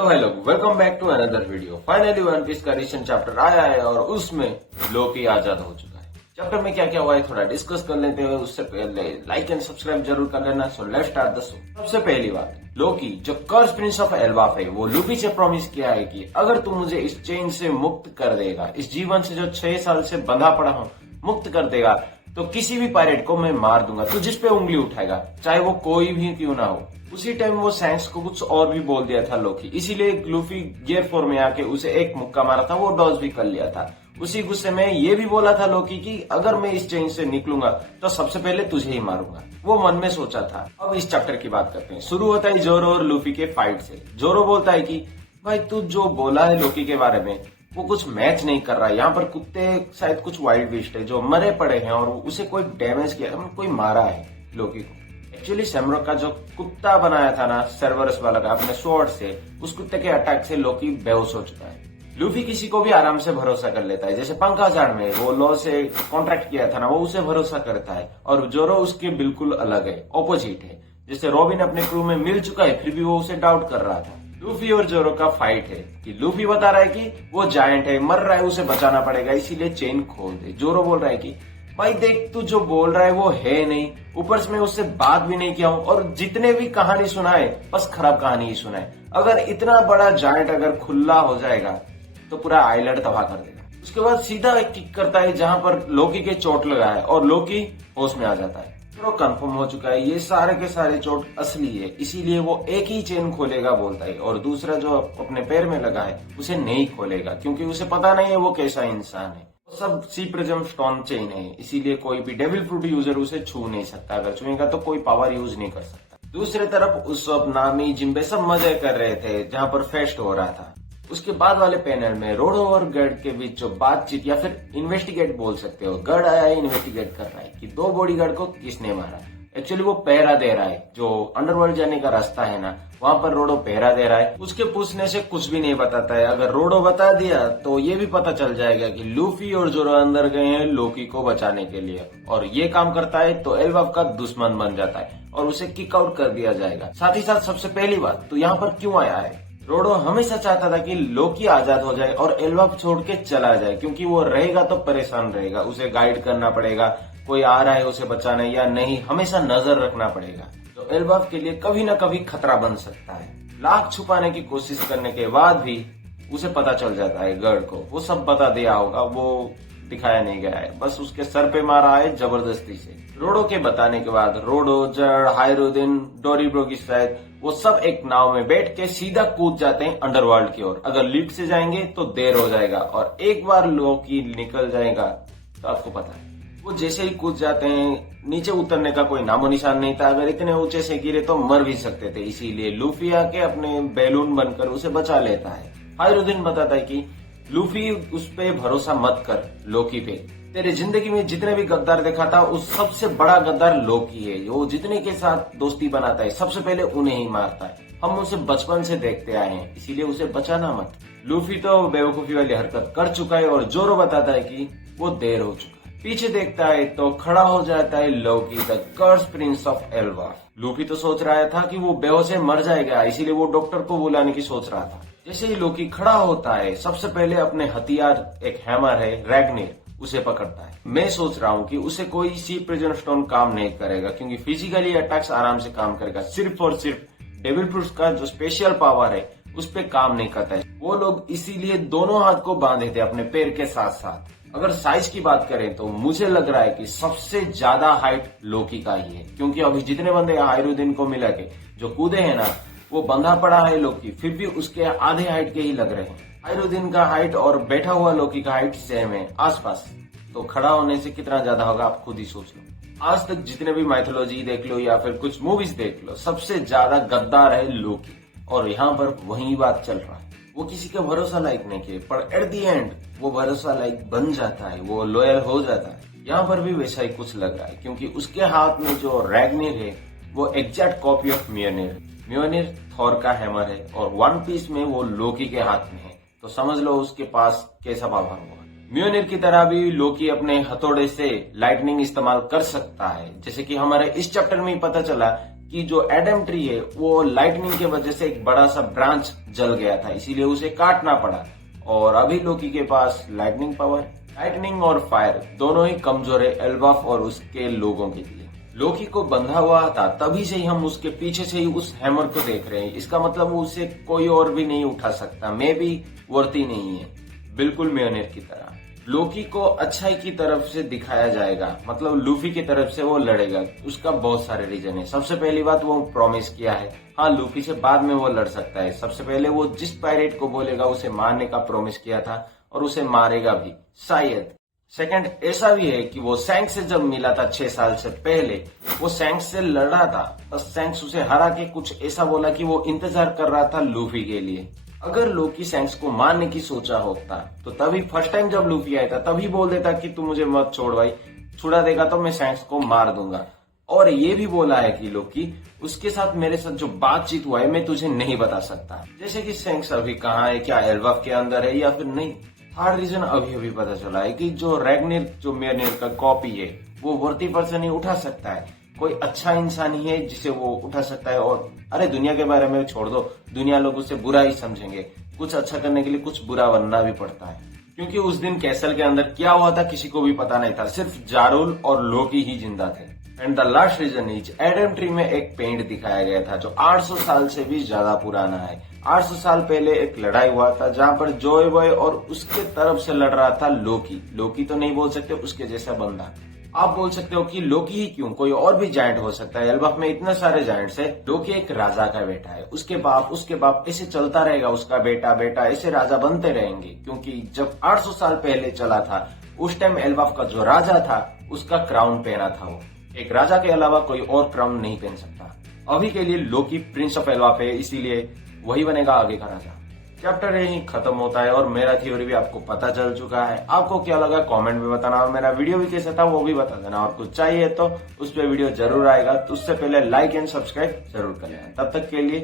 Hello भाई लोग, welcome back to another video. Finally One Piece का रिसेंट चैप्टर आया है और उसमें लोकी आजाद हो चुका है। चैप्टर में क्या क्या हुआ है थोड़ा डिस्कस कर लेते हैं। उससे पहले लाइक एंड सब्सक्राइब जरूर कर लेना। So let's start the show. सबसे पहली बात, लोकी जो कर्स प्रिंस ऑफ एल्बाफ है वो लूफी से प्रॉमिस किया है कि अगर तू मुझे इस चेन से मुक्त कर देगा, इस जीवन से जो 6 साल से बंधा पड़ा हूँ मुक्त कर देगा, तो किसी भी पायरेट को मैं मार दूंगा। तू जिस पे उंगली उठाएगा चाहे वो कोई भी क्यों ना हो। उसी टाइम वो सैंक्स को कुछ और भी बोल दिया था लोकी, इसीलिए लूफी गियर 4 में आके उसे एक मुक्का मारा था, वो डॉज भी कर लिया था। उसी गुस्से में ये भी बोला था लोकी कि अगर मैं इस चेन से निकलूंगा तो सबसे पहले तुझे ही मारूंगा। वो मन में सोचा था। अब इस चैप्टर की बात करते हैं। शुरू होता है जोरो और लूफी के फाइट से। जोरो बोलता है कि भाई तू जो बोला है लोकी के बारे में वो कुछ मैच नहीं कर रहा है। यहाँ पर कुत्ते शायद कुछ वाइल्ड बीस्ट है जो मरे पड़े हैं और उसे कोई डैमेज किया, कोई मारा है लोकी को। एक्चुअली सेमरोक का जो कुत्ता बनाया था ना सर्वरस वाला का अपने स्वॉर्ड से, उस कुत्ते के अटैक से लोकी बेहोश हो चुका है। लूफी किसी को भी आराम से भरोसा कर लेता है, जैसे पंखाजाड़ में वो लॉ से कॉन्ट्रैक्ट किया था ना, वो उसे भरोसा करता है। और जोरो उसके बिल्कुल अलग है, ऑपोजिट है। जैसे रॉबिन अपने क्रू में मिल चुका है फिर भी वो उसे डाउट कर रहा था। लूफी और जोरो का फाइट है कि लूफी बता रहा है कि वो जायंट है, मर रहा है, उसे बचाना पड़ेगा, इसीलिए चेन खोल दे। जोरो बोल रहा है कि भाई देख तू जो बोल रहा है वो है नहीं, ऊपर से मैं उससे बात भी नहीं किया हूं और जितने भी कहानी सुनाए बस खराब कहानी ही सुनाए। अगर इतना बड़ा जायंट अगर खुला हो जाएगा तो पूरा आइलैंड तबाह कर देगा। उसके बाद सीधा एक किक करता है जहां पर लोकी के चोट लगा है और लोकी होश में आ जाता है। तो कंफर्म हो चुका है ये सारे के सारे चोट असली है, इसीलिए वो एक ही चेन खोलेगा बोलता है और दूसरा जो अपने पैर में लगा है उसे नहीं खोलेगा, क्योंकि उसे पता नहीं है वो कैसा इंसान है। सब सी प्रिज्म स्टोन चेन है, इसीलिए कोई भी डेविल फ्रूट यूजर उसे छू नहीं सकता। अगर छुएगा तो कोई पावर यूज नहीं कर सकता। दूसरी तरफ उस नामी जिम्बे सब मजे कर रहे थे जहां पर फेस्ट हो रहा था। उसके बाद वाले पैनल में रोडो और गर्ड के बीच जो बातचीत या फिर इन्वेस्टिगेट बोल सकते हो, गर्ड आया है इन्वेस्टिगेट कर रहा है कि 2 बॉडीगार्ड को किसने मारा। एक्चुअली वो पहरा दे रहा है, जो अंडरवर्ल्ड जाने का रास्ता है ना वहां पर रोडो पहरा दे रहा है। उसके पूछने से कुछ भी नहीं बताता है। अगर रोडो बता दिया तो ये भी पता चल जाएगा कि लूफी और जोरो अंदर गए हैं लोकी को बचाने के लिए, और ये काम करता है तो एल्बाफ का दुश्मन बन जाता है और उसे किक आउट कर दिया जाएगा। साथ ही साथ सबसे पहली बात तो यहाँ पर क्यों आया है, रोडो हमेशा चाहता था कि लोकी आजाद हो जाए और एल्बाफ छोड़ के चला जाए, क्योंकि वो रहेगा तो परेशान रहेगा, उसे गाइड करना पड़ेगा, कोई आ रहा है उसे बचाना या नहीं हमेशा नजर रखना पड़ेगा। तो एल्बाफ के लिए कभी ना कभी खतरा बन सकता है। लाख छुपाने की कोशिश करने के बाद भी उसे पता चल जाता है गर्ड को, वो सब बता दिया होगा, वो दिखाया नहीं गया है, बस उसके सर पे मारा है जबरदस्ती से। रोडो के बताने के बाद रोडो, जड़, हायरुद्दीन, डोरीब्रो की शायद वो सब एक नाव में बैठ के सीधा कूद जाते हैं अंडरवर्ल्ड की ओर। अगर लिफ्ट से जाएंगे तो देर हो जाएगा और एक बार लोकी निकल जाएगा तो आपको पता है वो जैसे ही कूद जाते हैं नीचे उतरने का कोई नामो निशान नहीं था। अगर इतने ऊंचे से गिरे तो मर भी सकते थे, इसीलिए लूफी आके अपने बैलून बनकर उसे बचा लेता है। हायरुद्दीन बताता है कि लूफी उस पे भरोसा मत कर, लोकी पे। तेरे जिंदगी में जितने भी गद्दार देखा था उस सबसे बड़ा गद्दार लोकी है। वो जितने के साथ दोस्ती बनाता है सबसे पहले उन्हें ही मारता है। हम उसे बचपन से देखते आए हैं, इसीलिए उसे बचाना मत। लूफी तो बेवकूफी वाली हरकत कर चुका है और जोरो बताता है कि वो देर हो चुका है। पीछे देखता है तो खड़ा हो जाता है Loki, the curse prince of Elbaf. Luffy तो सोच रहा था कि वो बेहोश मर जाएगा, इसीलिए वो डॉक्टर को बुलाने की सोच रहा था। जैसे ही लोकी खड़ा होता है सबसे पहले अपने हथियार, एक हैमर है रैग्निर, उसे पकड़ता है। मैं सोच रहा हूँ कि उसे कोई सी प्रिजन स्टोन काम नहीं करेगा, क्योंकि फिजिकली अटैक्स आराम से काम करेगा, सिर्फ और सिर्फ डेविल फ्रूट्स का जो स्पेशल पावर है उस पे काम नहीं करता है। वो लोग इसीलिए दोनों हाथ को बांधे थे अपने पैर के साथ साथ। अगर साइज की बात करें तो मुझे लग रहा है कि सबसे ज्यादा हाइट लोकी का ही है, क्योंकि अभी जितने बंदे हायरुद्दीन को मिला के जो कूदे हैं ना वो बंधा पड़ा है लोकी, फिर भी उसके आधे हाइट के ही लग रहे हैं। हायरुद्दीन का हाइट और बैठा हुआ लोकी का हाइट सेम है आसपास, तो खड़ा होने से कितना ज्यादा होगा आप खुद ही सोच लो। आज तक जितने भी माइथोलॉजी देख लो या फिर कुछ मूवीज देख लो, सबसे ज्यादा गद्दार है लोकी, और यहाँ पर वही बात चल रहा है। वो किसी का भरोसा लायक नहीं किए, पर एट दी एंड वो भरोसा लायक बन जाता है, वो लॉयल हो जाता है। यहाँ पर भी वैसा ही कुछ लग रहा है, क्योंकि उसके हाथ में जो रैग्निर है वो एग्जैक्ट कॉपी ऑफ म्योनिर। म्योनिर थॉर का हैमर है और वन पीस में वो लोकी के हाथ में है, तो समझ लो उसके पास कैसा पावर होगा। म्योनिर की तरह भी लोकी अपने हथौड़े से लाइटनिंग इस्तेमाल कर सकता है, जैसे कि हमारे इस चैप्टर में ही पता चला कि जो एडम ट्री है वो लाइटनिंग की वजह से एक बड़ा सा ब्रांच जल गया था, इसीलिए उसे काटना पड़ा। और अभी लोकी के पास लाइटनिंग पावर, लाइटनिंग और फायर दोनों ही कमजोर है एल्बाफ और उसके लोगों के लिए। लोकी को बंधा हुआ था, तभी से ही हम उसके पीछे से ही उस हैमर को देख रहे हैं। इसका मतलब उसे कोई और भी नहीं उठा सकता, मे भी वर्ती नहीं है, बिल्कुल म्योनेर की तरह। लोकी को अच्छाई की तरफ से दिखाया जाएगा, मतलब लूफी की तरफ से वो लड़ेगा। उसका बहुत सारे रीजन है। सबसे पहली बात, वो प्रॉमिस किया है, हाँ लूफी से बाद में वो लड़ सकता है। सबसे पहले वो जिस पायरेट को बोलेगा उसे मारने का प्रॉमिस किया था और उसे मारेगा भी शायद। सेकंड, ऐसा भी है कि वो सैंक्स से जब मिला था 6 साल से पहले, वो सैंक्स से लड़ा था और सैंक्स उसे हरा के कुछ ऐसा बोला कि वो इंतजार कर रहा था लूफी के लिए। अगर लोकी सैंक्स को मारने की सोचा होता तो तभी फर्स्ट टाइम जब लूफी आया था तभी बोल देता कि तू मुझे मत छोड़ भाई, छुड़ा देगा तो मैं सैंक्स को मार दूंगा। और ये भी बोला है कि लोकी उसके साथ मेरे साथ जो बातचीत हुआ है मैं तुझे नहीं बता सकता। जैसे कि सैंक्स अभी कहाँ है, क्या एल्बाफ के अंदर है या फिर नहीं। थर्ड रीजन अभी अभी पता चला है कि जो रैग्निर जो म्योनेर का कॉपी है वो वर्ती पर्सन ही उठा सकता है। कोई अच्छा इंसान ही है जिसे वो उठा सकता है। और अरे दुनिया के बारे में छोड़ दो, दुनिया लोग उसे बुरा ही समझेंगे। कुछ अच्छा करने के लिए कुछ बुरा बनना भी पड़ता है, क्योंकि उस दिन कैसल के अंदर क्या हुआ था किसी को भी पता नहीं था, सिर्फ जारुल और लोकी ही जिंदा थे। And the last reason is Adam tree में एक पेंट दिखाया गया था जो 800 साल से भी ज्यादा पुराना है। 800 साल पहले एक लड़ाई हुआ था जहां पर जॉय बॉय और उसके तरफ से लड़ रहा था लोकी। लोकी तो नहीं बोल सकते, उसके जैसा बंदा। आप बोल सकते हो कि लोकी ही क्यों, कोई और भी जायंट हो सकता है। एल्बाफ में इतने सारे जायंट्स है। लोकी एक राजा का बेटा है, उसके बाप ऐसे चलता रहेगा। उसका बेटा बेटा ऐसे राजा बनते रहेंगे, क्योंकि जब 800 साल पहले चला था उस टाइम एल्बाफ का जो राजा था उसका क्राउन पहना था। वो एक राजा के अलावा कोई और क्राउन नहीं पहन सकता। अभी के लिए लोकी प्रिंस ऑफ एल्बाफ है, इसीलिए वही बनेगा आगे का राजा। चैप्टर यही खत्म होता है और मेरा थ्योरी भी आपको पता चल चुका है। आपको क्या लगा कमेंट में बताना, और मेरा वीडियो भी कैसा था वो भी बता देना। और कुछ चाहिए तो उस पर वीडियो जरूर आएगा, तो उससे पहले लाइक एंड सब्सक्राइब जरूर कर लेना। तब तक के लिए